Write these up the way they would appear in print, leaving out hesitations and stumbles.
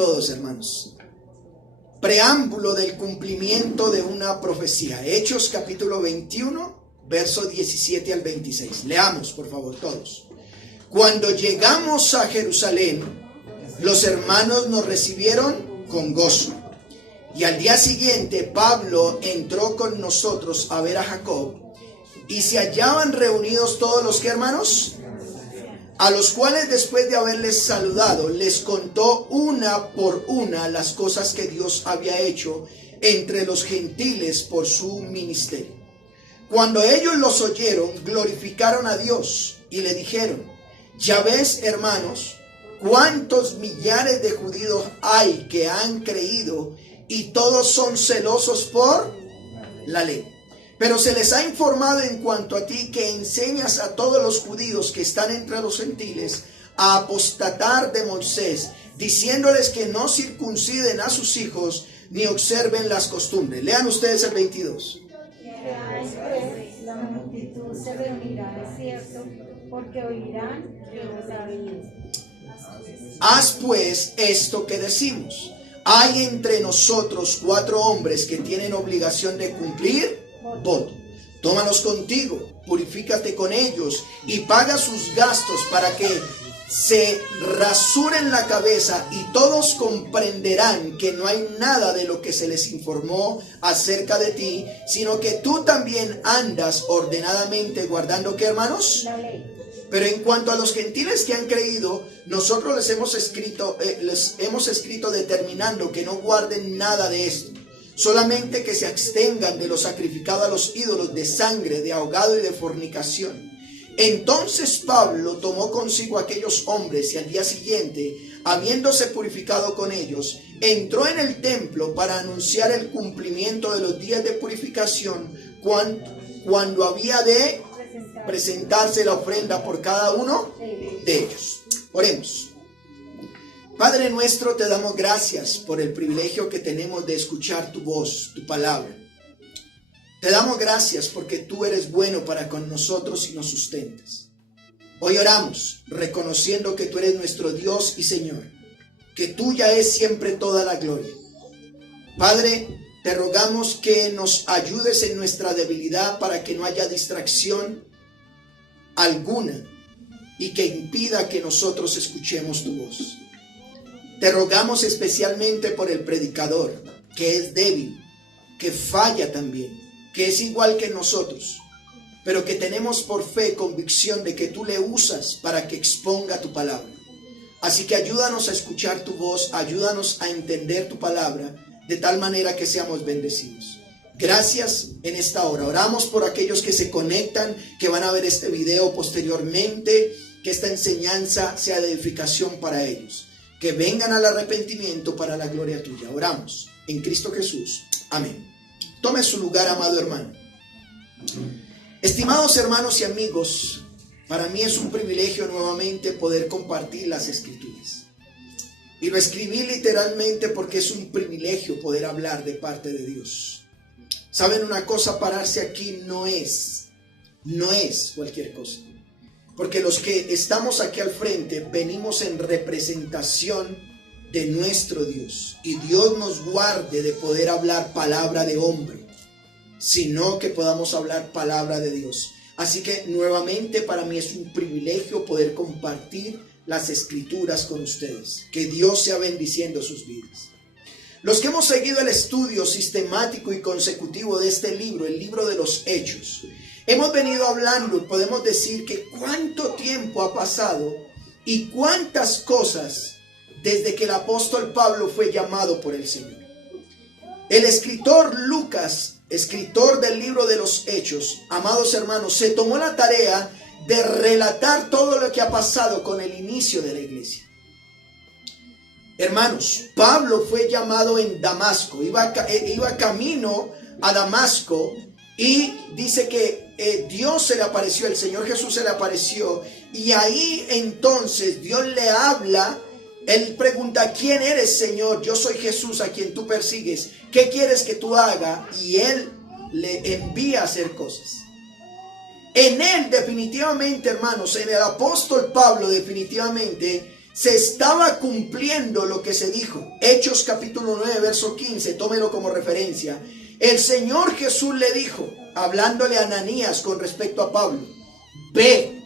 todos, hermanos. Preámbulo del cumplimiento de una profecía. Hechos capítulo 21, verso 17 al 26. Leamos, por favor, todos. Cuando llegamos a Jerusalén, los hermanos nos recibieron con gozo. Y al día siguiente, Pablo entró con nosotros a ver a Jacob. Y se hallaban reunidos todos los que, hermanos, a los cuales después de haberles saludado, les contó una por una las cosas que Dios había hecho entre los gentiles por su ministerio. Cuando ellos los oyeron, glorificaron a Dios y le dijeron: ya ves, hermanos, cuántos millares de judíos hay que han creído y todos son celosos por la ley. Pero se les ha informado en cuanto a ti que enseñas a todos los judíos que están entre los gentiles a apostatar de Moisés, diciéndoles que no circunciden a sus hijos ni observen las costumbres. Lean ustedes el 22. La multitud se reunirá, es cierto, porque oirán que vos habéis. Haz pues esto que decimos. Hay entre nosotros 4 hombres que tienen obligación de cumplir voto. Tómalos contigo, purifícate con ellos y paga sus gastos para que se rasuren la cabeza, y todos comprenderán que no hay nada de lo que se les informó acerca de ti, sino que tú también andas ordenadamente guardando, ¿qué, hermanos? La ley. Pero en cuanto a los gentiles que han creído, nosotros les hemos escrito determinando que no guarden nada de esto, solamente que se abstengan de lo sacrificado a los ídolos, de sangre, de ahogado y de fornicación. Entonces Pablo tomó consigo a aquellos hombres y al día siguiente, habiéndose purificado con ellos, entró en el templo para anunciar el cumplimiento de los días de purificación, cuando había de presentarse la ofrenda por cada uno de ellos. Oremos. Padre nuestro, te damos gracias por el privilegio que tenemos de escuchar tu voz, tu palabra. Te damos gracias porque tú eres bueno para con nosotros y nos sustentas. Hoy oramos reconociendo que tú eres nuestro Dios y Señor, que tuya es siempre toda la gloria. Padre, te rogamos que nos ayudes en nuestra debilidad para que no haya distracción alguna y que impida que nosotros escuchemos tu voz. Te rogamos especialmente por el predicador, que es débil, que falla también, que es igual que nosotros, pero que tenemos por fe convicción de que tú le usas para que exponga tu palabra. Así que ayúdanos a escuchar tu voz, ayúdanos a entender tu palabra, de tal manera que seamos bendecidos. Gracias en esta hora. Oramos por aquellos que se conectan, que van a ver este video posteriormente, que esta enseñanza sea de edificación para ellos, que vengan al arrepentimiento para la gloria tuya. Oramos en Cristo Jesús. Amén. Tome su lugar, amado hermano. Estimados hermanos y amigos, para mí es un privilegio nuevamente poder compartir las Escrituras. Y lo escribí literalmente porque es un privilegio poder hablar de parte de Dios. ¿Saben una cosa? Pararse aquí no es cualquier cosa. Porque los que estamos aquí al frente venimos en representación de nuestro Dios. Y Dios nos guarde de poder hablar palabra de hombre, sino que podamos hablar palabra de Dios. Así que nuevamente para mí es un privilegio poder compartir las Escrituras con ustedes. Que Dios sea bendiciendo sus vidas. Los que hemos seguido el estudio sistemático y consecutivo de este libro, el libro de los Hechos, hemos venido hablando y podemos decir que cuánto tiempo ha pasado y cuántas cosas desde que el apóstol Pablo fue llamado por el Señor. El escritor Lucas, escritor del libro de los Hechos, amados hermanos, se tomó la tarea de relatar todo lo que ha pasado con el inicio de la iglesia. Hermanos, Pablo fue llamado en Damasco, iba camino a Damasco y dice que Dios se le apareció, el Señor Jesús se le apareció, y ahí entonces Dios le habla. Él pregunta: ¿quién eres, Señor? Yo soy Jesús a quien tú persigues. ¿Qué quieres que tú haga? Y Él le envía a hacer cosas. En Él definitivamente, hermanos, en el apóstol Pablo definitivamente se estaba cumpliendo lo que se dijo. Hechos capítulo 9, verso 15, tómelo como referencia. El Señor Jesús le dijo, hablándole a Ananías con respecto a Pablo: ve,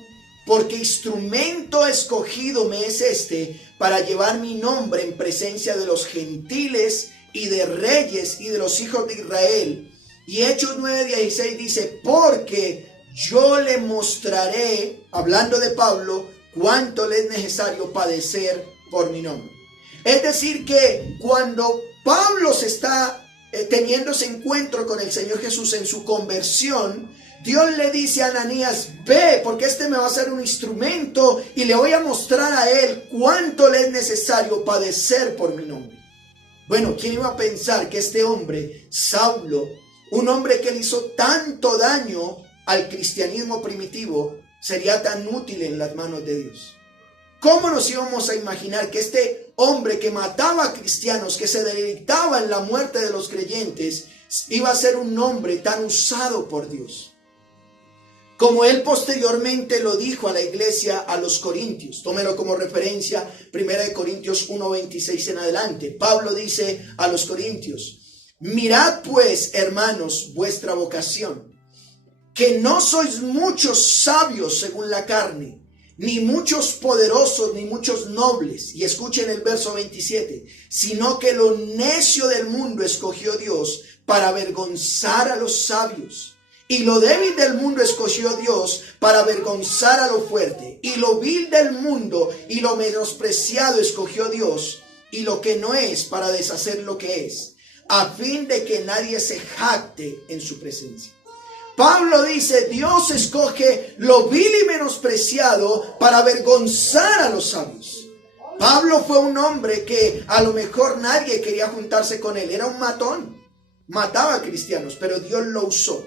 porque instrumento escogido me es este para llevar mi nombre en presencia de los gentiles y de reyes y de los hijos de Israel. Y Hechos 9:16 dice: porque yo le mostraré, hablando de Pablo, cuánto le es necesario padecer por mi nombre. Es decir, que cuando Pablo se está teniendo ese encuentro con el Señor Jesús en su conversión, Dios le dice a Ananías: ve, porque este me va a ser un instrumento y le voy a mostrar a él cuánto le es necesario padecer por mi nombre. Bueno, ¿quién iba a pensar que este hombre, Saulo, un hombre que le hizo tanto daño al cristianismo primitivo, sería tan útil en las manos de Dios? ¿Cómo nos íbamos a imaginar que este hombre que mataba a cristianos, que se deleitaba en la muerte de los creyentes, iba a ser un hombre tan usado por Dios? Como él posteriormente lo dijo a la iglesia, a los corintios. Tómelo como referencia, 1 Corintios 1:26 en adelante. Pablo dice a los corintios: mirad pues, hermanos, vuestra vocación, que no sois muchos sabios según la carne, ni muchos poderosos, ni muchos nobles. Y escuchen el verso 27. Sino que lo necio del mundo escogió Dios para avergonzar a los sabios. Y lo débil del mundo escogió Dios para avergonzar a lo fuerte. Y lo vil del mundo y lo menospreciado escogió Dios, y lo que no es, para deshacer lo que es, a fin de que nadie se jacte en su presencia. Pablo dice: Dios escoge lo vil y menospreciado para avergonzar a los sabios. Pablo fue un hombre que a lo mejor nadie quería juntarse con él. Era un matón, mataba a cristianos, pero Dios lo usó.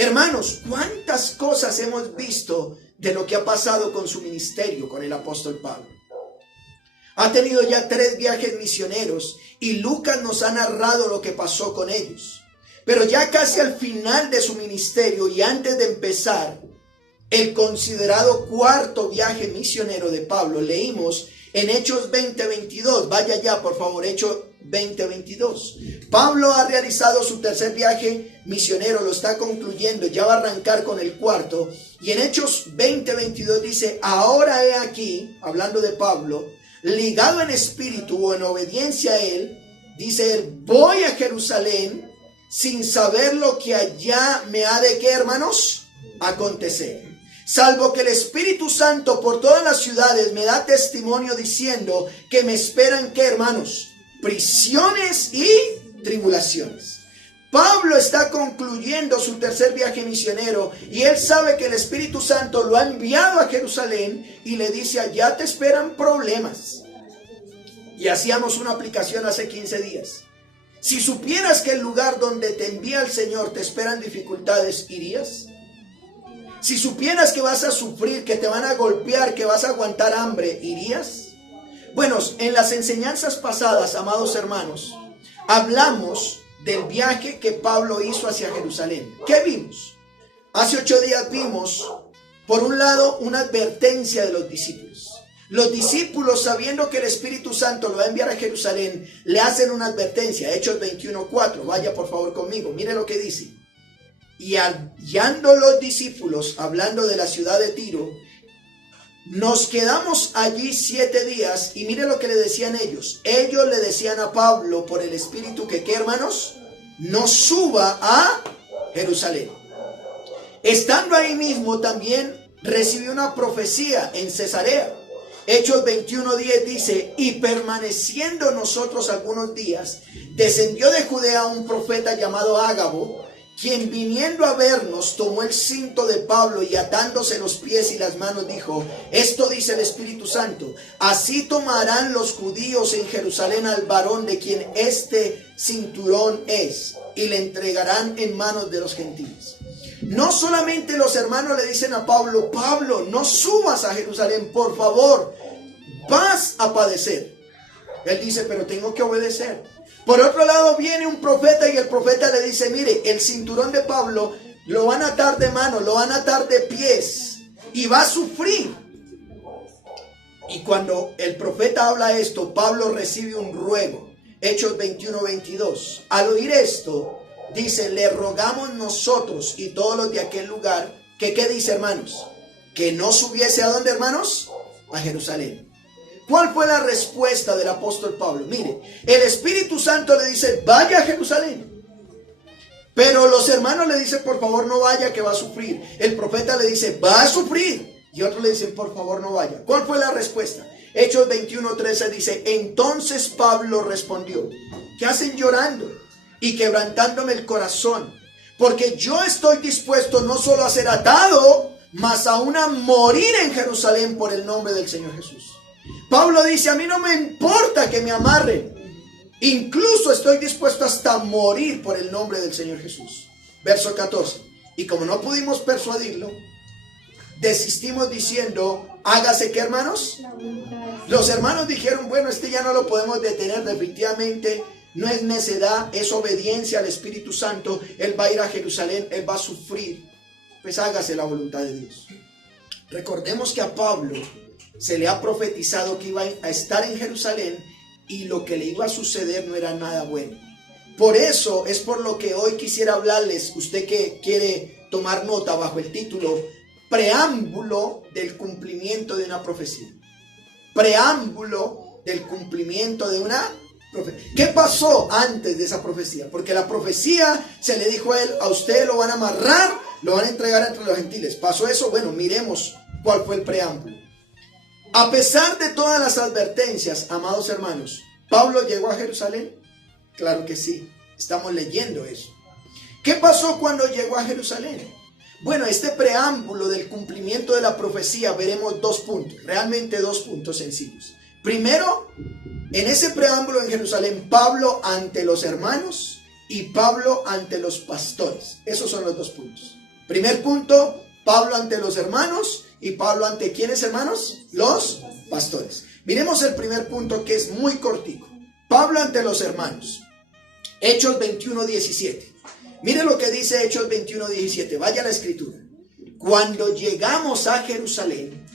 Hermanos, ¿cuántas cosas hemos visto de lo que ha pasado con su ministerio, con el apóstol Pablo? Ha tenido ya 3 viajes misioneros y Lucas nos ha narrado lo que pasó con ellos. Pero ya casi al final de su ministerio y antes de empezar el considerado 4º viaje misionero de Pablo, leímos en Hechos 20:22. Vaya ya, por favor, Hechos 20:22. Pablo ha realizado su 3er viaje misionero, lo está concluyendo, ya va a arrancar con el 4º. Y en Hechos 20:22 dice: ahora he aquí, hablando de Pablo, ligado en espíritu o en obediencia a él, dice él: voy a Jerusalén sin saber lo que allá me ha de, ¿qué, hermanos?, acontecer. Salvo que el Espíritu Santo por todas las ciudades me da testimonio diciendo que me esperan, ¿qué, hermanos?, prisiones y tribulaciones. Pablo está concluyendo su 3er viaje misionero y él sabe que el Espíritu Santo lo ha enviado a Jerusalén y le dice: allá te esperan problemas. Y hacíamos una aplicación hace 15 días. Si supieras que el lugar donde te envía el Señor te esperan dificultades, ¿irías? Si supieras que vas a sufrir, que te van a golpear, que vas a aguantar hambre, ¿irías? Bueno, en las enseñanzas pasadas, amados hermanos, hablamos del viaje que Pablo hizo hacia Jerusalén. ¿Qué vimos? Hace 8 días vimos, por un lado, una advertencia de los discípulos. Los discípulos, sabiendo que el Espíritu Santo lo va a enviar a Jerusalén, le hacen una advertencia. Hechos 21:4. Vaya por favor conmigo. Mire lo que dice. Y hallando los discípulos, hablando de la ciudad de Tiro, nos quedamos allí 7 días. Y mire lo que le decían ellos. Ellos le decían a Pablo por el Espíritu que, ¿qué, hermanos?, no suba a Jerusalén. Estando ahí mismo, también recibió una profecía en Cesarea. Hechos 21:10 dice: y permaneciendo nosotros algunos días, descendió de Judea un profeta llamado Ágabo, quien viniendo a vernos tomó el cinto de Pablo y atándose los pies y las manos dijo: esto dice el Espíritu Santo, así tomarán los judíos en Jerusalén al varón de quien este cinturón es, y le entregarán en manos de los gentiles. No solamente los hermanos le dicen a Pablo: Pablo, no subas a Jerusalén, por favor, vas a padecer. Él dice: pero tengo que obedecer. Por otro lado viene un profeta y el profeta le dice: mire, el cinturón de Pablo lo van a atar de manos, lo van a atar de pies y va a sufrir. Y cuando el profeta habla esto, Pablo recibe un ruego. Hechos 21-22. Al oír esto, dice, le rogamos nosotros y todos los de aquel lugar, que ¿qué dice, hermanos? Que no subiese ¿a dónde, hermanos? A Jerusalén. ¿Cuál fue la respuesta del apóstol Pablo? Mire, el Espíritu Santo le dice, vaya a Jerusalén. Pero los hermanos le dicen, por favor no vaya, que va a sufrir. El profeta le dice, va a sufrir. Y otros le dicen, por favor no vaya. ¿Cuál fue la respuesta? Hechos 21:13 dice, entonces Pablo respondió, ¿qué hacen llorando y quebrantándome el corazón? Porque yo estoy dispuesto no solo a ser atado, mas aún a morir en Jerusalén por el nombre del Señor Jesús. Pablo dice, a mí no me importa que me amarren. Incluso estoy dispuesto hasta morir por el nombre del Señor Jesús. Verso 14. Y como no pudimos persuadirlo, desistimos diciendo, hágase ¿qué, hermanos? Los hermanos dijeron, bueno, ya no lo podemos detener, definitivamente no es necedad, es obediencia al Espíritu Santo. Él va a ir a Jerusalén, él va a sufrir. Pues hágase la voluntad de Dios. Recordemos que a Pablo se le ha profetizado que iba a estar en Jerusalén y lo que le iba a suceder no era nada bueno. Por eso es por lo que hoy quisiera hablarles, usted que quiere tomar nota bajo el título, preámbulo del cumplimiento de una profecía. Preámbulo del cumplimiento de una profecía. ¿Qué pasó antes de esa profecía? Porque la profecía se le dijo a él, a usted lo van a amarrar, lo van a entregar entre los gentiles. ¿Pasó eso? Bueno, miremos cuál fue el preámbulo. A pesar de todas las advertencias, amados hermanos, ¿Pablo llegó a Jerusalén? Claro que sí, estamos leyendo eso. ¿Qué pasó cuando llegó a Jerusalén? Bueno, este preámbulo del cumplimiento de la profecía veremos dos puntos, realmente dos puntos sencillos. Primero, en ese preámbulo en Jerusalén, Pablo ante los hermanos y Pablo ante los pastores. Esos son los dos puntos. Primer punto, Pablo ante los hermanos y Pablo ante ¿quiénes, hermanos? Los pastores. Miremos el primer punto, que es muy cortico. Pablo ante los hermanos. Hechos 21:17. Mire lo que dice Hechos 21:17. Vaya a la escritura. Cuando llegamos a Jerusalén,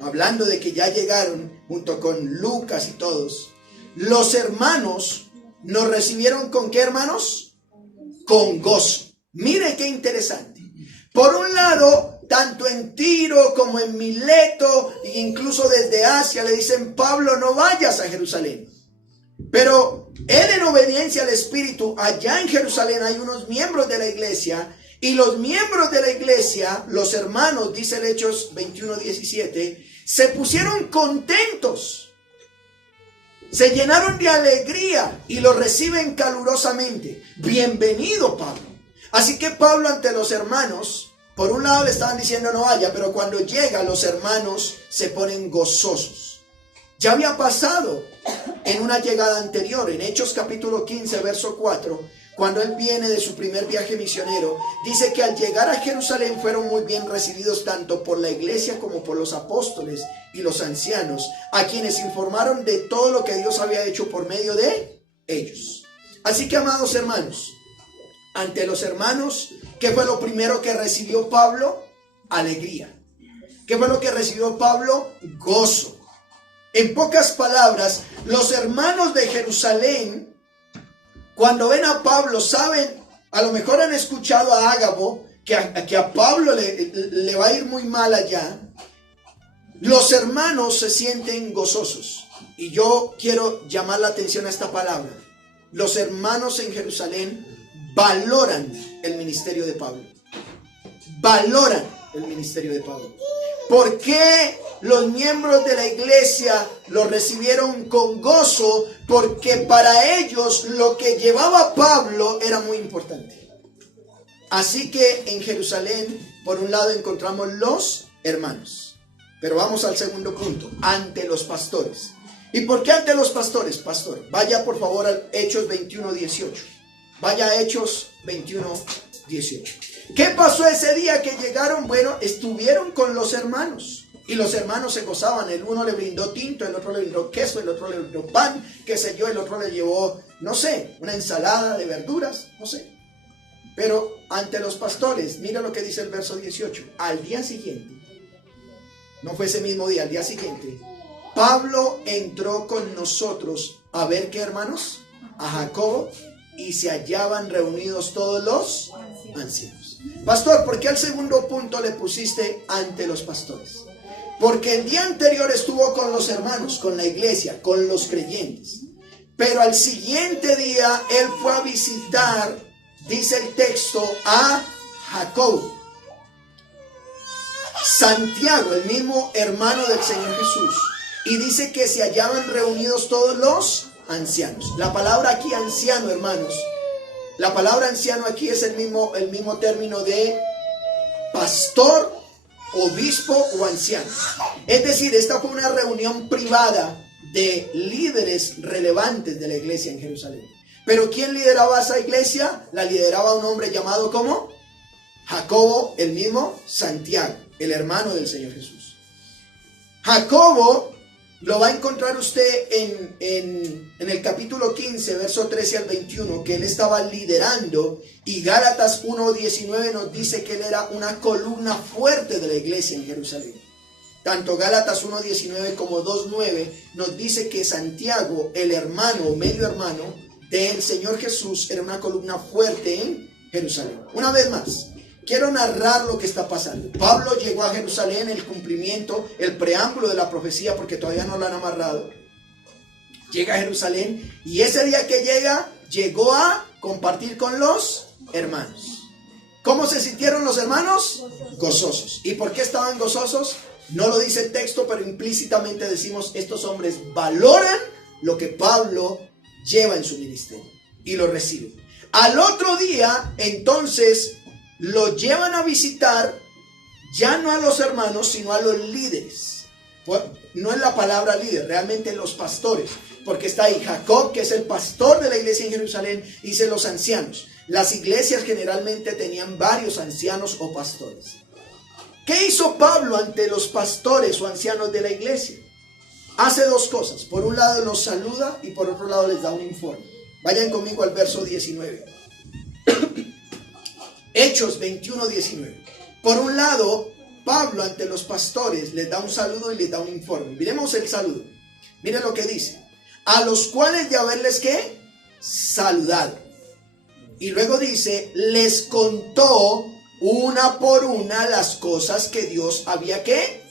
hablando de que ya llegaron junto con Lucas y todos, los hermanos nos recibieron ¿con qué, hermanos? Con gozo. Mire qué interesante. Por un lado, tanto en Tiro como en Mileto, e incluso desde Asia, le dicen, Pablo, no vayas a Jerusalén. Pero él, en obediencia al Espíritu, allá en Jerusalén hay unos miembros de la iglesia, y los miembros de la iglesia, los hermanos, dice el Hechos 21:17, se pusieron contentos, se llenaron de alegría y lo reciben calurosamente. Bienvenido, Pablo. Así que Pablo ante los hermanos, por un lado le estaban diciendo no vaya, pero cuando llega los hermanos se ponen gozosos. Ya había pasado en una llegada anterior, en Hechos capítulo 15, verso 4, cuando él viene de su primer viaje misionero, dice que al llegar a Jerusalén fueron muy bien recibidos tanto por la iglesia como por los apóstoles y los ancianos, a quienes informaron de todo lo que Dios había hecho por medio de ellos. Así que, amados hermanos, ante los hermanos, ¿qué fue lo primero que recibió Pablo? Alegría. ¿Qué fue lo que recibió Pablo? Gozo. En pocas palabras, los hermanos de Jerusalén, cuando ven a Pablo, saben, a lo mejor han escuchado a Ágabo, que a Pablo le va a ir muy mal allá. Los hermanos se sienten gozosos. Y yo quiero llamar la atención a esta palabra. Los hermanos en Jerusalén valoran el ministerio de Pablo. Valoran el ministerio de Pablo. ¿Por qué los miembros de la iglesia lo recibieron con gozo? Porque para ellos lo que llevaba Pablo era muy importante. Así que en Jerusalén, por un lado, encontramos los hermanos. Pero vamos al segundo punto, ante los pastores. ¿Y por qué ante los pastores? Pastor, vaya por favor al Hechos 21:18. Vaya a Hechos 21:18. ¿Qué pasó ese día que llegaron? Bueno, estuvieron con los hermanos. Y los hermanos se gozaban. El uno le brindó tinto, el otro le brindó queso, el otro le brindó pan, qué sé yo, el otro le llevó, no sé, una ensalada de verduras, no sé. Pero ante los pastores, mira lo que dice el verso 18. Al día siguiente, no fue ese mismo día, al día siguiente, Pablo entró con nosotros a ver qué, hermanos, a Jacobo, y se hallaban reunidos todos los ancianos. Pastor, ¿por qué al segundo punto le pusiste ante los pastores? Porque el día anterior estuvo con los hermanos, con la iglesia, con los creyentes. Pero al siguiente día él fue a visitar, dice el texto, a Jacobo, Santiago, el mismo hermano del Señor Jesús. Y dice que se hallaban reunidos todos los ancianos. La palabra aquí anciano, hermanos, la palabra anciano aquí es el mismo término de pastor, obispo o anciano. Es decir, esta fue una reunión privada de líderes relevantes de la iglesia en Jerusalén. Pero ¿quién lideraba esa iglesia? La lideraba un hombre llamado ¿cómo? Jacobo, el mismo Santiago, el hermano del Señor Jesús. Jacobo lo va a encontrar usted en el capítulo 15, verso 13 al 21, que él estaba liderando, y Gálatas 1:19 nos dice que él era una columna fuerte de la iglesia en Jerusalén. Tanto Gálatas 1:19 como 2:9 nos dice que Santiago, el hermano o medio hermano del Señor Jesús, era una columna fuerte en Jerusalén. Una vez más, quiero narrar lo que está pasando. Pablo llegó a Jerusalén, el cumplimiento, el preámbulo de la profecía, porque todavía no lo han amarrado. Llega a Jerusalén y ese día que llegó a compartir con los hermanos. ¿Cómo se sintieron los hermanos? Gozosos. ¿Y por qué estaban gozosos? No lo dice el texto, pero implícitamente decimos, estos hombres valoran lo que Pablo lleva en su ministerio y lo reciben. Al otro día, entonces, lo llevan a visitar ya no a los hermanos, sino a los líderes. No es la palabra líder, realmente los pastores, porque está ahí Jacob, que es el pastor de la iglesia en Jerusalén, y dice los ancianos. Las iglesias generalmente tenían varios ancianos o pastores. ¿Qué hizo Pablo ante los pastores o ancianos de la iglesia? Hace dos cosas. Por un lado los saluda y por otro lado les da un informe. Vayan conmigo al verso 19. Hechos 21:19. Por un lado, Pablo ante los pastores les da un saludo y les da un informe. Miremos el saludo. Miren lo que dice. A los cuales de haberles ¿qué? Saludado. Y luego dice, les contó una por una las cosas que Dios había ¿qué?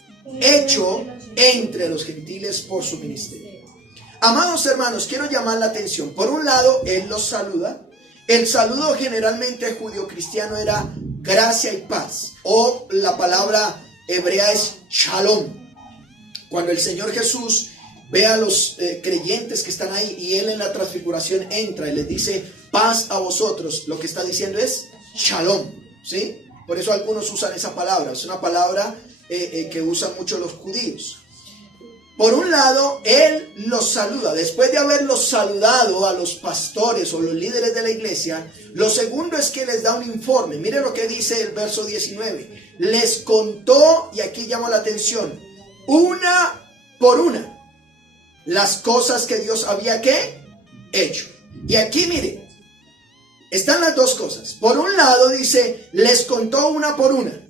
Hecho entre los gentiles por su ministerio. Amados hermanos, quiero llamar la atención. Por un lado, él los saluda. El saludo generalmente judío-cristiano era gracia y paz, o la palabra hebrea es shalom. Cuando el Señor Jesús ve a los creyentes que están ahí y él en la transfiguración entra y les dice paz a vosotros, lo que está diciendo es shalom, ¿sí? Por eso algunos usan esa palabra, es una palabra que usan mucho los judíos. Por un lado, él los saluda. Después de haberlos saludado a los pastores o los líderes de la iglesia, lo segundo es que les da un informe. Mire lo que dice el verso 19. Les contó, y aquí llamo la atención, una por una, las cosas que Dios había ¿qué? Hecho. Y aquí mire, están las dos cosas. Por un lado dice, les contó una por una.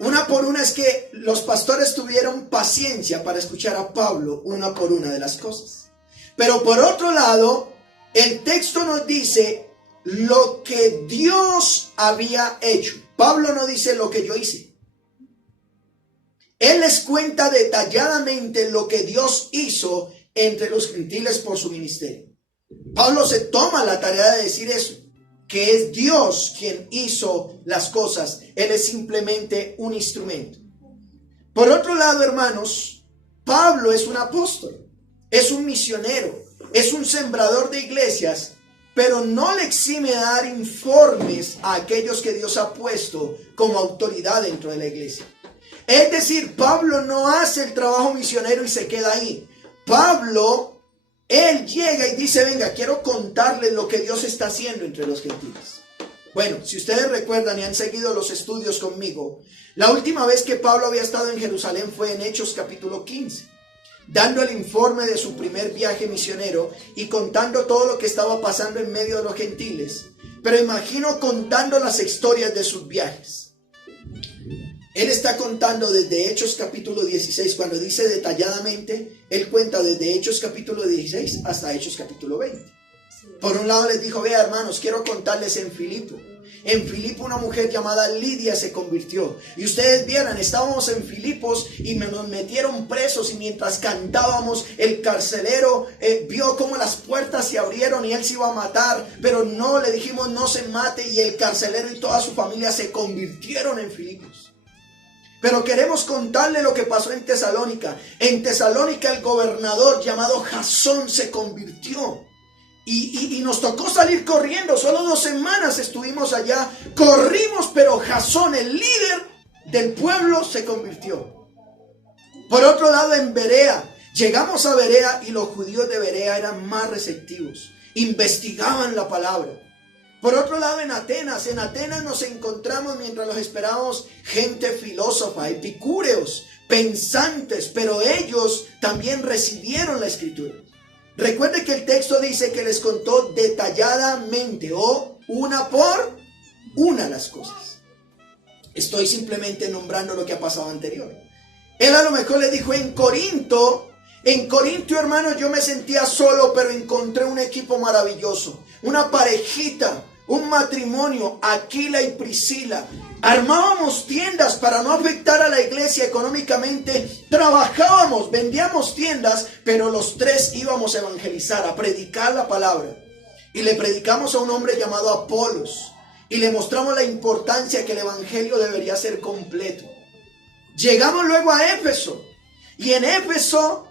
Una por una es que los pastores tuvieron paciencia para escuchar a Pablo una por una de las cosas. Pero por otro lado, el texto nos dice lo que Dios había hecho. Pablo no dice lo que yo hice. Él les cuenta detalladamente lo que Dios hizo entre los gentiles por su ministerio. Pablo se toma la tarea de decir eso, que es Dios quien hizo las cosas. Él es simplemente un instrumento. Por otro lado, hermanos, Pablo es un apóstol, es un misionero, es un sembrador de iglesias, pero no le exime a dar informes a aquellos que Dios ha puesto como autoridad dentro de la iglesia. Es decir, Pablo no hace el trabajo misionero y se queda ahí. Pablo, él llega y dice, venga, quiero contarles lo que Dios está haciendo entre los gentiles. Bueno, si ustedes recuerdan y han seguido los estudios conmigo, la última vez que Pablo había estado en Jerusalén fue en Hechos capítulo 15, dando el informe de su primer viaje misionero y contando todo lo que estaba pasando en medio de los gentiles. Pero imagino contando las historias de sus viajes. Él está contando desde Hechos capítulo 16, cuando dice detalladamente, él cuenta desde Hechos capítulo 16 hasta Hechos capítulo 20. Por un lado les dijo, vea hermanos, quiero contarles en Filipo. En Filipo una mujer llamada Lidia se convirtió. Y ustedes vieran, estábamos en Filipos y nos metieron presos, y mientras cantábamos el carcelero vio como las puertas se abrieron y él se iba a matar, pero no, le dijimos no se mate, y el carcelero y toda su familia se convirtieron en Filipos. Pero queremos contarle lo que pasó en Tesalónica. En Tesalónica el gobernador llamado Jasón se convirtió. Y nos tocó salir corriendo. Solo 2 semanas estuvimos allá. Corrimos, pero Jasón, el líder del pueblo, se convirtió. Por otro lado, en Berea. Llegamos a Berea y los judíos de Berea eran más receptivos. Investigaban la palabra. Por otro lado, en Atenas nos encontramos, mientras los esperábamos, gente filósofa, epicúreos, pensantes, pero ellos también recibieron la escritura. Recuerde que el texto dice que les contó detalladamente, o una por una, las cosas. Estoy simplemente nombrando lo que ha pasado anterior. Él a lo mejor le dijo en Corinto, hermanos, yo me sentía solo, pero encontré un equipo maravilloso, una parejita, un matrimonio, Aquila y Priscila. Armábamos tiendas para no afectar a la iglesia económicamente. Trabajábamos, vendíamos tiendas, pero los 3 íbamos a evangelizar, a predicar la palabra. Y le predicamos a un hombre llamado Apolos. Y le mostramos la importancia que el evangelio debería ser completo. Llegamos luego a Éfeso. Y en Éfeso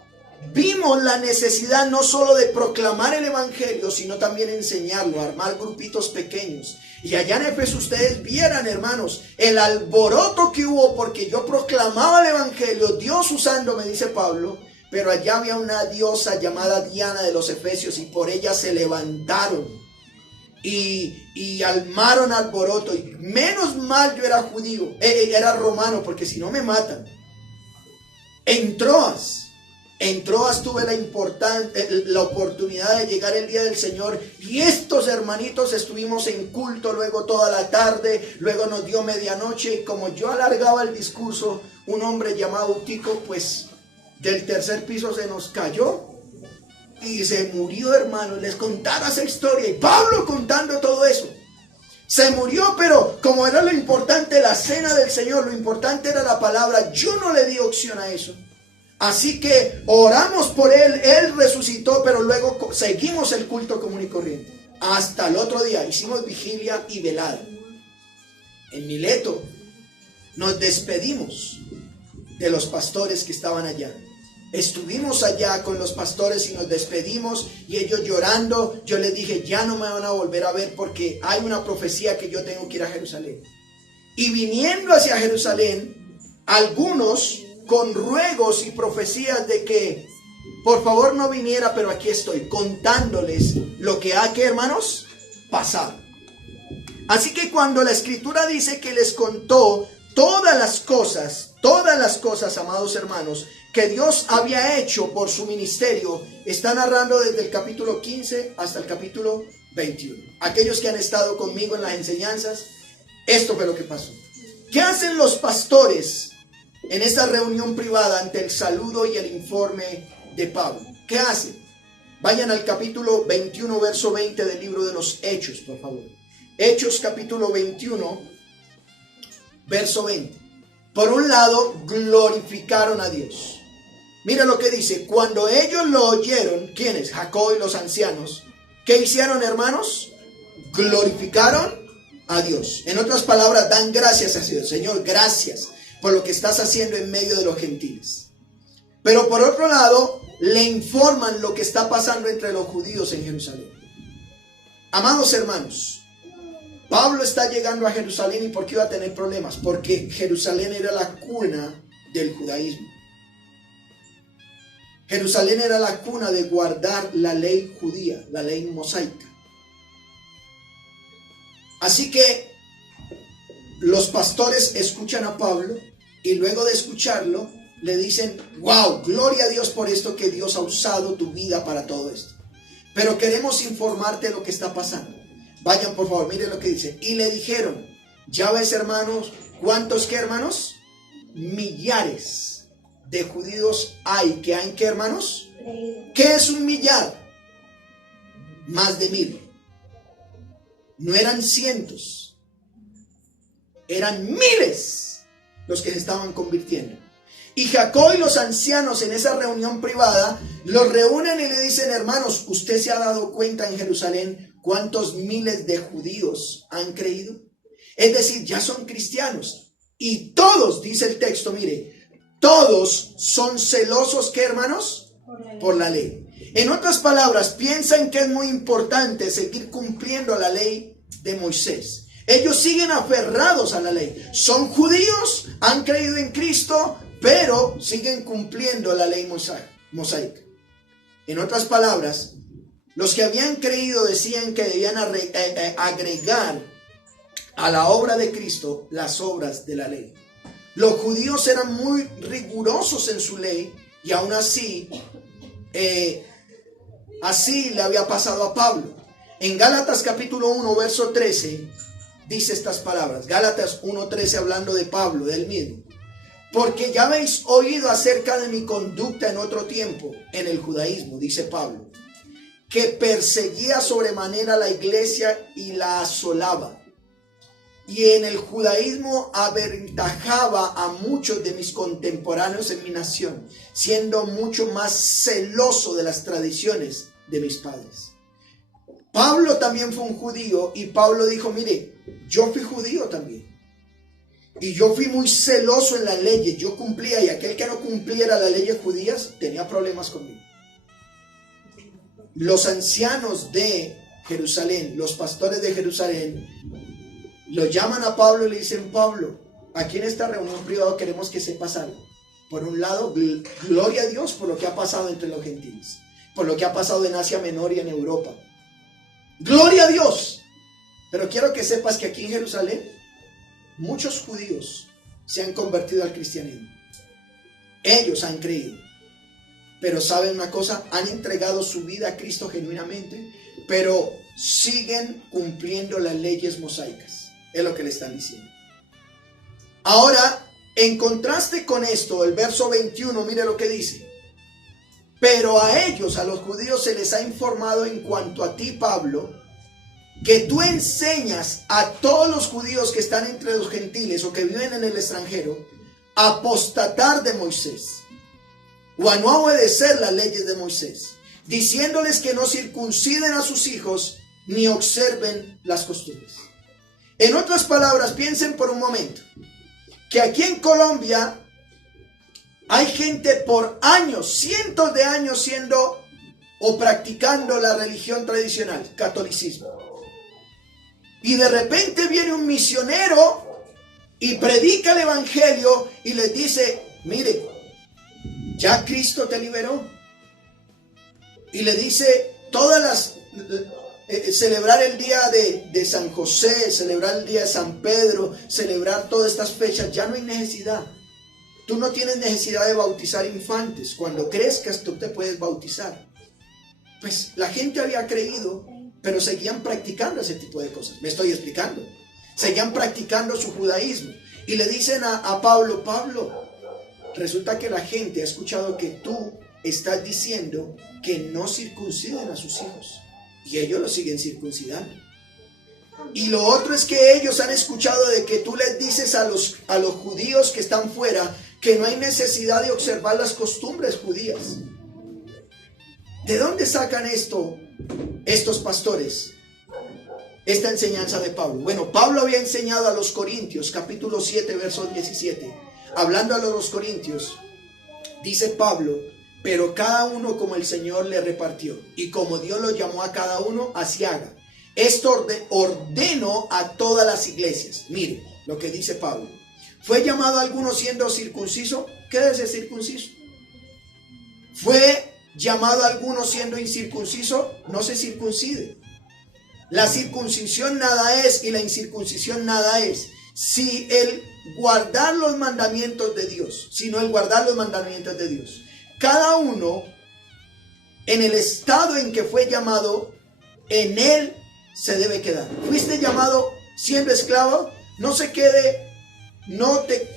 vimos la necesidad no solo de proclamar el evangelio, sino también enseñarlo, armar grupitos pequeños. Y allá en Éfeso ustedes vieran, hermanos, el alboroto que hubo porque yo proclamaba el evangelio, Dios usándome, dice Pablo, pero allá había una diosa llamada Diana de los Efesios y por ella se levantaron y armaron alboroto. Y menos mal yo era judío, era romano, porque si no me matan. En Troas tuve la oportunidad de llegar el día del Señor, y estos hermanitos estuvimos en culto luego toda la tarde, luego nos dio medianoche, y como yo alargaba el discurso, un hombre llamado Utico, pues del 3er piso se nos cayó y se murió, hermano. Les contara esa historia y Pablo contando todo eso. Se murió, pero como era lo importante la cena del Señor, lo importante era la palabra, yo no le di opción a eso. Así que oramos por él resucitó, pero luego seguimos el culto común y corriente. Hasta el otro día hicimos vigilia y velada. En Mileto nos despedimos de los pastores que estaban allá. Estuvimos allá con los pastores y nos despedimos, y ellos llorando, yo les dije, ya no me van a volver a ver porque hay una profecía que yo tengo que ir a Jerusalén. Y viniendo hacia Jerusalén, algunos con ruegos y profecías de que por favor no viniera, pero aquí estoy contándoles lo que ha, ¿qué, hermanos? Pasado. Así que cuando la escritura dice que les contó todas las cosas, amados hermanos, que Dios había hecho por su ministerio, está narrando desde el capítulo 15 hasta el capítulo 21. Aquellos que han estado conmigo en las enseñanzas, esto fue lo que pasó. ¿Qué hacen los pastores en esta reunión privada ante el saludo y el informe de Pablo? ¿Qué hacen? Vayan al capítulo 21, verso 20 del libro de los Hechos, por favor. Hechos capítulo 21, verso 20. Por un lado, glorificaron a Dios. Mira lo que dice. Cuando ellos lo oyeron, ¿quiénes? Jacob y los ancianos. ¿Qué hicieron, hermanos? Glorificaron a Dios. En otras palabras, dan gracias a Dios. Señor, gracias por lo que estás haciendo en medio de los gentiles. Pero por otro lado, le informan lo que está pasando entre los judíos en Jerusalén. Amados hermanos, Pablo está llegando a Jerusalén. ¿Y por qué iba a tener problemas? Porque Jerusalén era la cuna del judaísmo. Jerusalén era la cuna de guardar la ley judía, la ley mosaica. Así que los pastores escuchan a Pablo y luego de escucharlo le dicen, wow, gloria a Dios por esto, que Dios ha usado tu vida para todo esto. Pero queremos informarte lo que está pasando. Vayan por favor, miren lo que dice. Y le dijeron, ya ves hermanos, ¿cuántos qué, hermanos? millares de judíos hay que han, ¿qué, hermanos? Creído. ¿Qué es un millar? Más de 1000. No eran cientos, eran miles los que se estaban convirtiendo. Y Jacob y los ancianos en esa reunión privada los reúnen y le dicen: hermanos, ¿usted se ha dado cuenta en Jerusalén cuántos miles de judíos han creído? Es decir, ya son cristianos. Y todos, dice el texto, mire, todos son celosos, ¿qué, hermanos? Por la ley. En otras palabras, piensan que es muy importante seguir cumpliendo la ley de Moisés. Ellos siguen aferrados a la ley. Son judíos, han creído en Cristo, pero siguen cumpliendo la ley mosaica. En otras palabras, los que habían creído decían que debían agregar a la obra de Cristo las obras de la ley. Los judíos eran muy rigurosos en su ley y aún así, así le había pasado a Pablo. En Gálatas capítulo 1, verso 13, dice estas palabras. Gálatas 1:13, hablando de Pablo, de él mismo. Porque ya habéis oído acerca de mi conducta en otro tiempo en el judaísmo, dice Pablo, que perseguía sobremanera la iglesia y la asolaba. Y en el judaísmo aventajaba a muchos de mis contemporáneos en mi nación, siendo mucho más celoso de las tradiciones de mis padres. Pablo también fue un judío y Pablo dijo: mire, yo fui judío también. Y yo fui muy celoso en las leyes, yo cumplía, y aquel que no cumpliera las leyes judías tenía problemas conmigo. Los ancianos de Jerusalén, los pastores de Jerusalén, lo llaman a Pablo y le dicen: Pablo, aquí en esta reunión privada queremos que sepas algo. Por un lado, gloria a Dios por lo que ha pasado entre los gentiles, por lo que ha pasado en Asia Menor y en Europa. Gloria a Dios. Pero quiero que sepas que aquí en Jerusalén muchos judíos se han convertido al cristianismo. Ellos han creído. Pero ¿saben una cosa? Han entregado su vida a Cristo genuinamente, pero siguen cumpliendo las leyes mosaicas. Es lo que le están diciendo. Ahora, en contraste con esto, el verso 21, mire lo que dice. Pero a ellos, a los judíos, se les ha informado en cuanto a ti, Pablo, que tú enseñas a todos los judíos que están entre los gentiles o que viven en el extranjero a apostatar de Moisés o a no obedecer las leyes de Moisés, diciéndoles que no circunciden a sus hijos ni observen las costumbres. En otras palabras, piensen por un momento que aquí en Colombia hay gente por años, cientos de años siendo o practicando la religión tradicional, catolicismo. Y de repente viene un misionero y predica el evangelio y les dice: mire, ya Cristo te liberó. Y le dice todas las... celebrar el día de San José, celebrar el día de San Pedro, celebrar todas estas fechas, ya no hay necesidad. Tú no tienes necesidad de bautizar infantes. Cuando crezcas tú te puedes bautizar. Pues la gente había creído, pero seguían practicando ese tipo de cosas. Me estoy explicando. Seguían practicando su judaísmo. Y le dicen a Pablo: Pablo, resulta que la gente ha escuchado que tú estás diciendo que no circunciden a sus hijos. Y ellos lo siguen circuncidando. Y lo otro es que ellos han escuchado de que tú les dices a los judíos que están fuera que no hay necesidad de observar las costumbres judías. ¿De dónde sacan esto estos pastores? Esta enseñanza de Pablo. Bueno, Pablo había enseñado a los Corintios, capítulo 7, verso 17. Hablando a los Corintios, dice Pablo: pero cada uno como el Señor le repartió, y como Dios lo llamó a cada uno, así haga. Esto ordeno a todas las iglesias. Mire lo que dice Pablo. ¿Fue llamado a alguno siendo circunciso? Quédese circunciso. ¿Fue llamado a alguno siendo incircunciso? No se circuncide. La circuncisión nada es y la incircuncisión nada es. Si el guardar los mandamientos de Dios, sino el guardar los mandamientos de Dios. Cada uno en el estado en que fue llamado, en él se debe quedar. Fuiste llamado siendo esclavo, no se quede, no te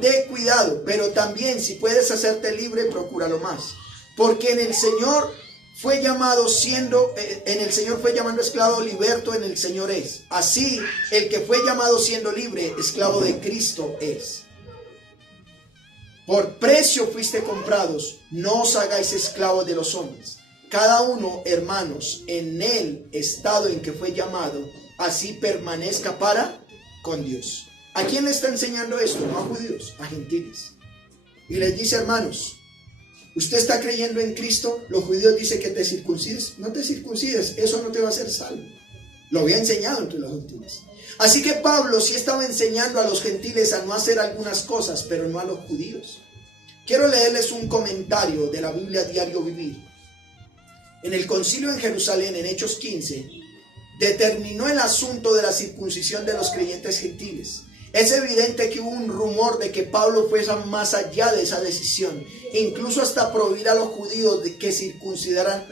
de cuidado, pero también si puedes hacerte libre, procúralo más. Porque en el Señor fue llamando esclavo, liberto en el Señor es. Así, el que fue llamado siendo libre, esclavo de Cristo es. Por precio fuiste comprados, no os hagáis esclavos de los hombres. Cada uno, hermanos, en el estado en que fue llamado, así permanezca para con Dios. ¿A quién le está enseñando esto? No a judíos, a gentiles. Y les dice, hermanos, usted está creyendo en Cristo, los judíos dicen que te circuncides. No te circuncides, eso no te va a hacer salvo. Lo había enseñado entre los gentiles. Así que Pablo sí estaba enseñando a los gentiles a no hacer algunas cosas, pero no a los judíos. Quiero leerles un comentario de la Biblia Diario Vivir. En el concilio en Jerusalén, en Hechos 15, determinó el asunto de la circuncisión de los creyentes gentiles. Es evidente que hubo un rumor de que Pablo fuese más allá de esa decisión, incluso hasta prohibir a los judíos de que circuncidaran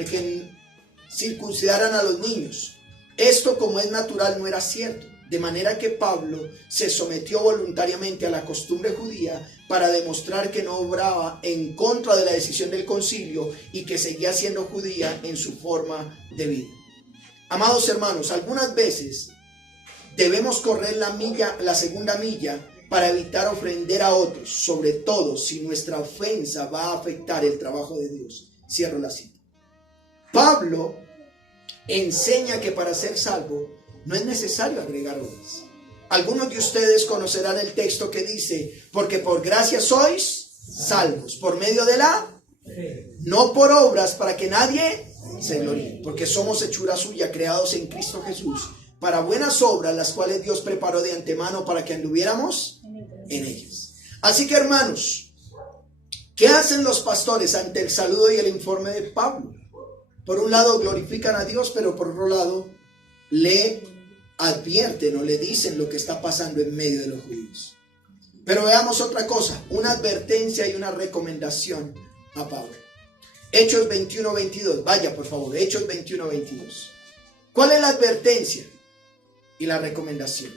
a los niños. Esto, como es natural, no era cierto, de manera que Pablo se sometió voluntariamente a la costumbre judía para demostrar que no obraba en contra de la decisión del concilio y que seguía siendo judía en su forma de vida. Amados hermanos, algunas veces debemos correr la segunda milla para evitar ofender a otros, sobre todo si nuestra ofensa va a afectar el trabajo de Dios. Cierro la cita. Pablo enseña que para ser salvo no es necesario agregar obras. Algunos de ustedes conocerán el texto que dice, porque por gracia sois salvos, por medio de la fe, no por obras para que nadie se gloríe, porque somos hechura suya, creados en Cristo Jesús, para buenas obras, las cuales Dios preparó de antemano para que anduviéramos en ellas. Así que, hermanos, ¿qué hacen los pastores ante el saludo y el informe de Pablo? Por un lado glorifican a Dios, pero por otro lado le advierten o le dicen lo que está pasando en medio de los judíos. Pero veamos otra cosa, una advertencia y una recomendación a Pablo. Hechos 21-22, vaya por favor, Hechos 21-22. ¿Cuál es la advertencia y la recomendación?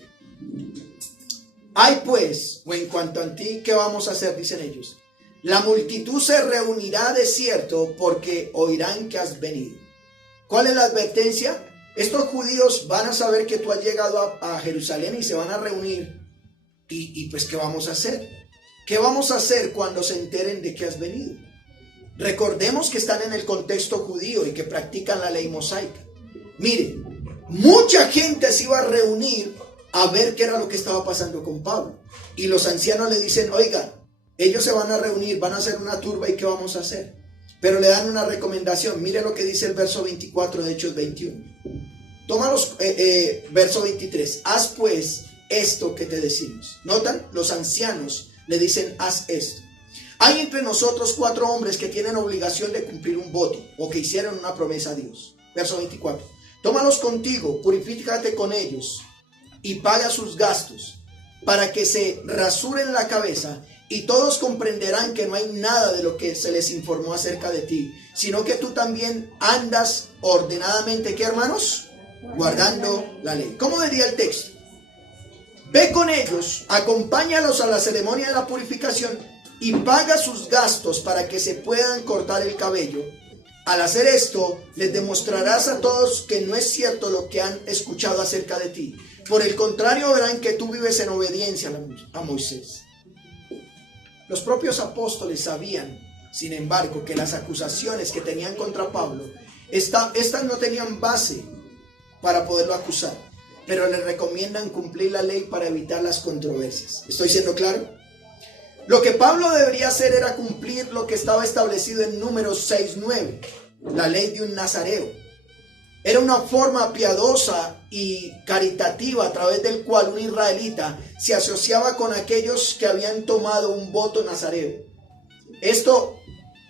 Hay pues, o en cuanto a ti, ¿qué vamos a hacer? Dicen ellos. La multitud se reunirá de cierto porque oirán que has venido. ¿Cuál es la advertencia? Estos judíos van a saber que tú has llegado a Jerusalén y se van a reunir. Y pues, ¿qué vamos a hacer? ¿Qué vamos a hacer cuando se enteren de que has venido? Recordemos que están en el contexto judío y que practican la ley mosaica. Mire, mucha gente se iba a reunir a ver qué era lo que estaba pasando con Pablo. Y los ancianos le dicen, oiga, ellos se van a reunir, van a hacer una turba y ¿qué vamos a hacer? Pero le dan una recomendación. Mire lo que dice el verso 24 de Hechos 21. Toma verso 23. Haz pues esto que te decimos. ¿Notan? Los ancianos le dicen, haz esto. Hay entre nosotros 4 hombres que tienen obligación de cumplir un voto o que hicieron una promesa a Dios. Verso 24. Tómalos contigo, purifícate con ellos y paga sus gastos para que se rasuren la cabeza y todos comprenderán que no hay nada de lo que se les informó acerca de ti, sino que tú también andas ordenadamente, ¿qué, hermanos? Guardando la ley. ¿Cómo diría el texto? Ve con ellos, acompáñalos a la ceremonia de la purificación y paga sus gastos para que se puedan cortar el cabello. Al hacer esto, les demostrarás a todos que no es cierto lo que han escuchado acerca de ti. Por el contrario, verán que tú vives en obediencia a Moisés. Los propios apóstoles sabían, sin embargo, que las acusaciones que tenían contra Pablo, estas no tenían base para poderlo acusar, pero le recomiendan cumplir la ley para evitar las controversias. ¿Estoy siendo claro? Lo que Pablo debería hacer era cumplir lo que estaba establecido en Números 6:9, la ley de un nazareo. Era una forma piadosa y caritativa a través del cual un israelita se asociaba con aquellos que habían tomado un voto nazareo. Esto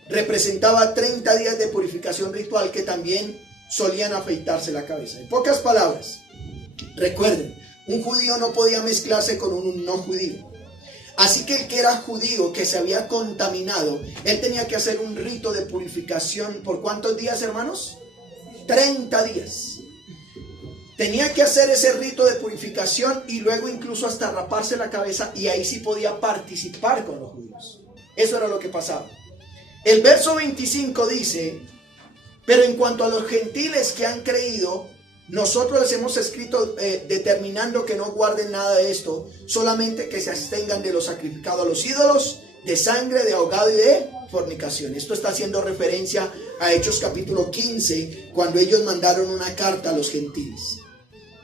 representaba 30 días de purificación ritual que también solían afeitarse la cabeza. En pocas palabras, recuerden, un judío no podía mezclarse con un no judío. Así que el que era judío, que se había contaminado, él tenía que hacer un rito de purificación. ¿Por cuántos días, hermanos? 30 días. tenía que hacer ese rito de purificación y luego incluso hasta raparse la cabeza, y ahí sí podía participar con los judíos. Eso era lo que pasaba. El verso 25 dice: pero en cuanto a los gentiles que han creído, nosotros les hemos escrito determinando que no guarden nada de esto, solamente que se abstengan de lo sacrificado a los ídolos, de sangre, de ahogado y de fornicación. Esto está haciendo referencia a Hechos capítulo 15, cuando ellos mandaron una carta a los gentiles.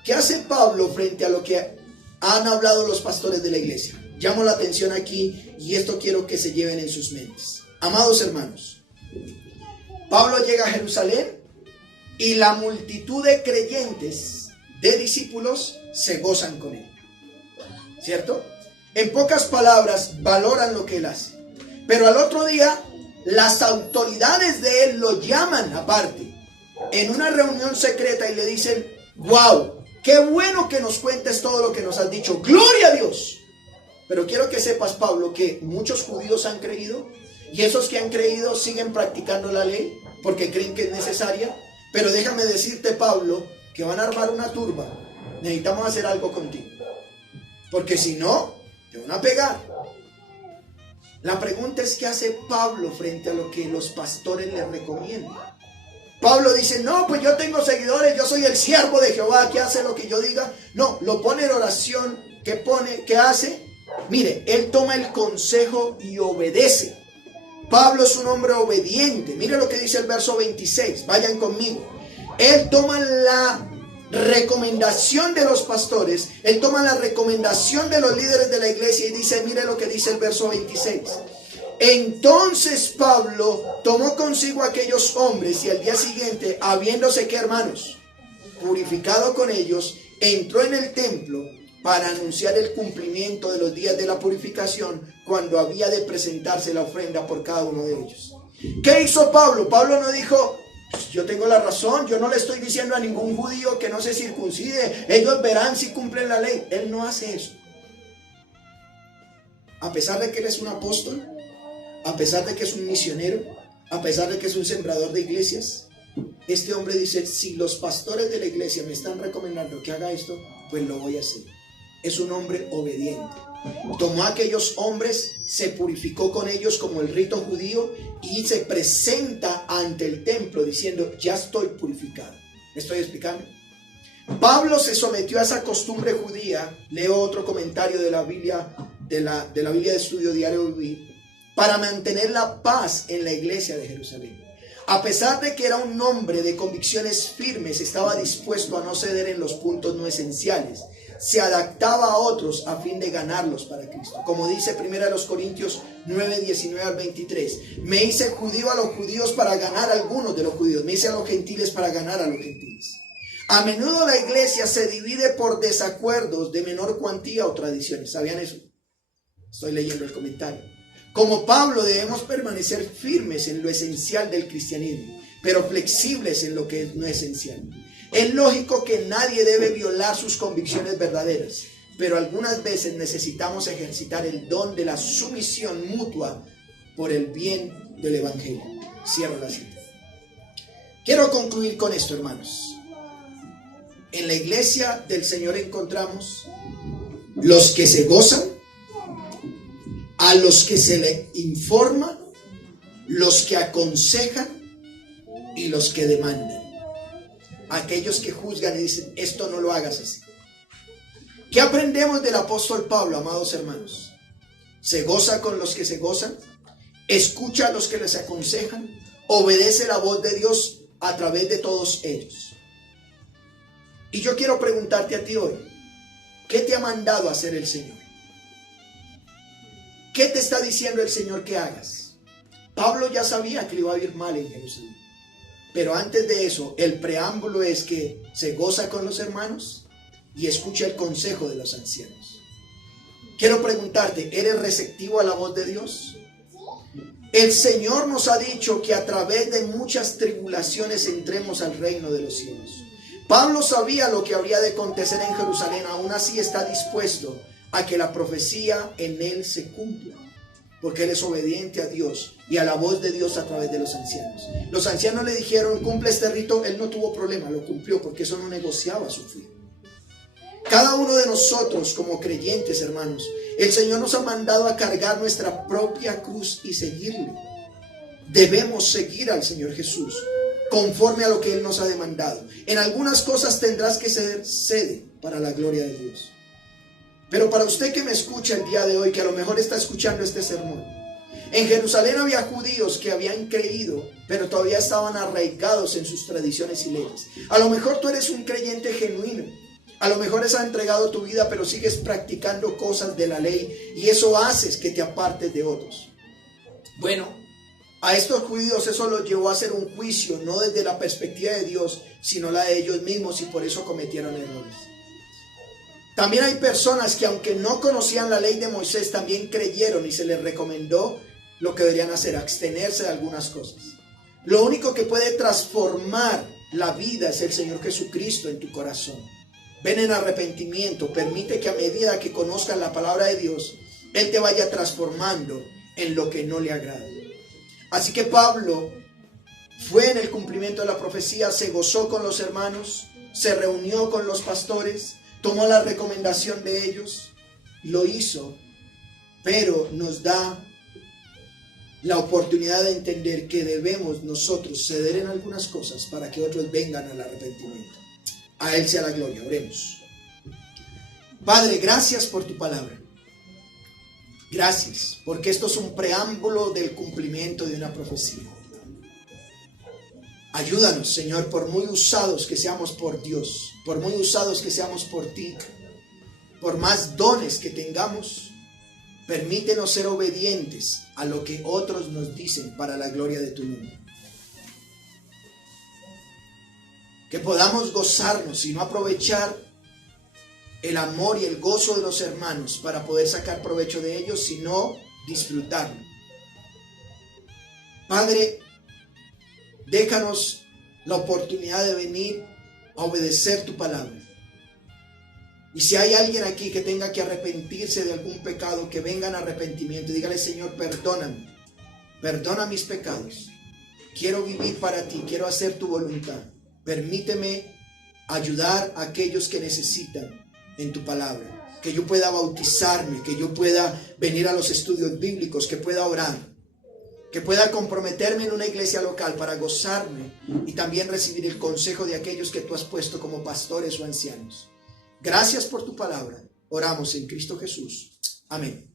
¿Qué hace Pablo frente a lo que han hablado los pastores de la iglesia? Llamo la atención aquí y esto quiero que se lleven en sus mentes. Amados hermanos, Pablo llega a Jerusalén y la multitud de creyentes, de discípulos, se gozan con él. ¿Cierto? En pocas palabras, valoran lo que él hace. Pero al otro día, las autoridades de él lo llaman aparte, en una reunión secreta, y le dicen: wow, qué bueno que nos cuentes todo lo que nos has dicho. ¡Gloria a Dios! Pero quiero que sepas, Pablo, que muchos judíos han creído, y esos que han creído siguen practicando la ley porque creen que es necesaria. Pero déjame decirte, Pablo, que van a armar una turba. Necesitamos hacer algo contigo, porque si no, te van a pegar. La pregunta es: ¿qué hace Pablo frente a lo que los pastores le recomiendan? Pablo dice: no, pues yo tengo seguidores, yo soy el siervo de Jehová, que hace lo que yo diga. No, lo pone en oración. ¿Qué hace? Mire, él toma el consejo y obedece. Pablo es un hombre obediente. Mire lo que dice el verso 26, vayan conmigo. Él toma la recomendación de los pastores, él toma la recomendación de los líderes de la iglesia y dice: mire lo que dice el verso 26. Entonces Pablo tomó consigo a aquellos hombres y al día siguiente, habiéndose, ¿qué, hermanos?, purificado con ellos, entró en el templo para anunciar el cumplimiento de los días de la purificación, cuando había de presentarse la ofrenda por cada uno de ellos. ¿Qué hizo Pablo? Pablo no dijo: pues yo tengo la razón, yo no le estoy diciendo a ningún judío que no se circuncide, ellos verán si cumplen la ley. Él no hace eso. A pesar de que él es un apóstol, a pesar de que es un misionero, a pesar de que es un sembrador de iglesias, este hombre dice: si los pastores de la iglesia me están recomendando que haga esto, pues lo voy a hacer. Es un hombre obediente. Tomó a aquellos hombres, se purificó con ellos como el rito judío y se presenta ante el templo diciendo: ya estoy purificado. ¿Me estoy explicando? Pablo se sometió a esa costumbre judía. Leo otro comentario de la Biblia, de la Biblia de Estudio Diario Vivir, para mantener la paz en la iglesia de Jerusalén. A pesar de que era un hombre de convicciones firmes, estaba dispuesto a no ceder en los puntos no esenciales. Se adaptaba a otros a fin de ganarlos para Cristo. Como dice 1 Corintios 9, 19 al 23. Me hice judío a los judíos para ganar a algunos de los judíos. Me hice a los gentiles para ganar a los gentiles. A menudo la iglesia se divide por desacuerdos de menor cuantía o tradiciones. ¿Sabían eso? Estoy leyendo el comentario. Como Pablo, debemos permanecer firmes en lo esencial del cristianismo, pero flexibles en lo que no es esencial. Es lógico que nadie debe violar sus convicciones verdaderas, pero algunas veces necesitamos ejercitar el don de la sumisión mutua por el bien del evangelio. Cierro la cita. Quiero concluir con esto, hermanos. En la iglesia del Señor encontramos los que se gozan, a los que se le informa, los que aconsejan y los que demandan. Aquellos que juzgan y dicen: esto no lo hagas así. ¿Qué aprendemos del apóstol Pablo, amados hermanos? Se goza con los que se gozan, escucha a los que les aconsejan, obedece la voz de Dios a través de todos ellos. Y yo quiero preguntarte a ti hoy: ¿qué te ha mandado a hacer el Señor? ¿Qué te está diciendo el Señor que hagas? Pablo ya sabía que le iba a ir mal en Jerusalén. Pero antes de eso, el preámbulo es que se goza con los hermanos y escucha el consejo de los ancianos. Quiero preguntarte: ¿eres receptivo a la voz de Dios? El Señor nos ha dicho que a través de muchas tribulaciones entremos al reino de los cielos. Pablo sabía lo que habría de acontecer en Jerusalén, aún así está dispuesto a que la profecía en él se cumpla. porque él es obediente a Dios y a la voz de Dios a través de los ancianos. Los ancianos le dijeron, cumple este rito. Él no tuvo problema, lo cumplió, porque eso no negociaba su fe. Cada uno de nosotros como creyentes, hermanos, el Señor nos ha mandado a cargar nuestra propia cruz y seguirle. Debemos seguir al Señor Jesús conforme a lo que Él nos ha demandado. En algunas cosas tendrás que ceder para la gloria de Dios. Pero para usted que me escucha el día de hoy, que a lo mejor está escuchando este sermón, en Jerusalén había judíos que habían creído, pero todavía estaban arraigados en sus tradiciones y leyes. A lo mejor tú eres un creyente genuino. A lo mejor has entregado tu vida, pero sigues practicando cosas de la ley y eso hace que te apartes de otros. Bueno, a estos judíos eso los llevó a hacer un juicio, no desde la perspectiva de Dios, sino la de ellos mismos, y por eso cometieron errores. También hay personas que, aunque no conocían la ley de Moisés, también creyeron y se les recomendó lo que deberían hacer, abstenerse de algunas cosas. Lo único que puede transformar la vida es el Señor Jesucristo en tu corazón. Ven en arrepentimiento, permite que a medida que conozcas la palabra de Dios, Él te vaya transformando en lo que no le agrada. Así que Pablo fue en el cumplimiento de la profecía, se gozó con los hermanos, se reunió con los pastores, tomó la recomendación de ellos, lo hizo, pero nos da la oportunidad de entender que debemos nosotros ceder en algunas cosas para que otros vengan al arrepentimiento. A Él sea la gloria. Oremos. Padre, gracias por tu palabra. Gracias, porque esto es un preámbulo del cumplimiento de una profecía. Ayúdanos, Señor, por muy usados que seamos por Dios, por muy usados que seamos por ti, por más dones que tengamos, permítenos ser obedientes a lo que otros nos dicen para la gloria de tu nombre. Que podamos gozarnos y no aprovechar el amor y el gozo de los hermanos para poder sacar provecho de ellos, sino disfrutarlo. Padre, déjanos la oportunidad de venir a obedecer tu palabra. Y si hay alguien aquí que tenga que arrepentirse de algún pecado, que venga en arrepentimiento y dígale: Señor, perdóname, perdona mis pecados. Quiero vivir para ti, quiero hacer tu voluntad. Permíteme ayudar a aquellos que necesitan en tu palabra, que yo pueda bautizarme, que yo pueda venir a los estudios bíblicos, que pueda orar, que pueda comprometerme en una iglesia local para gozarme y también recibir el consejo de aquellos que tú has puesto como pastores o ancianos. Gracias por tu palabra. Oramos en Cristo Jesús. Amén.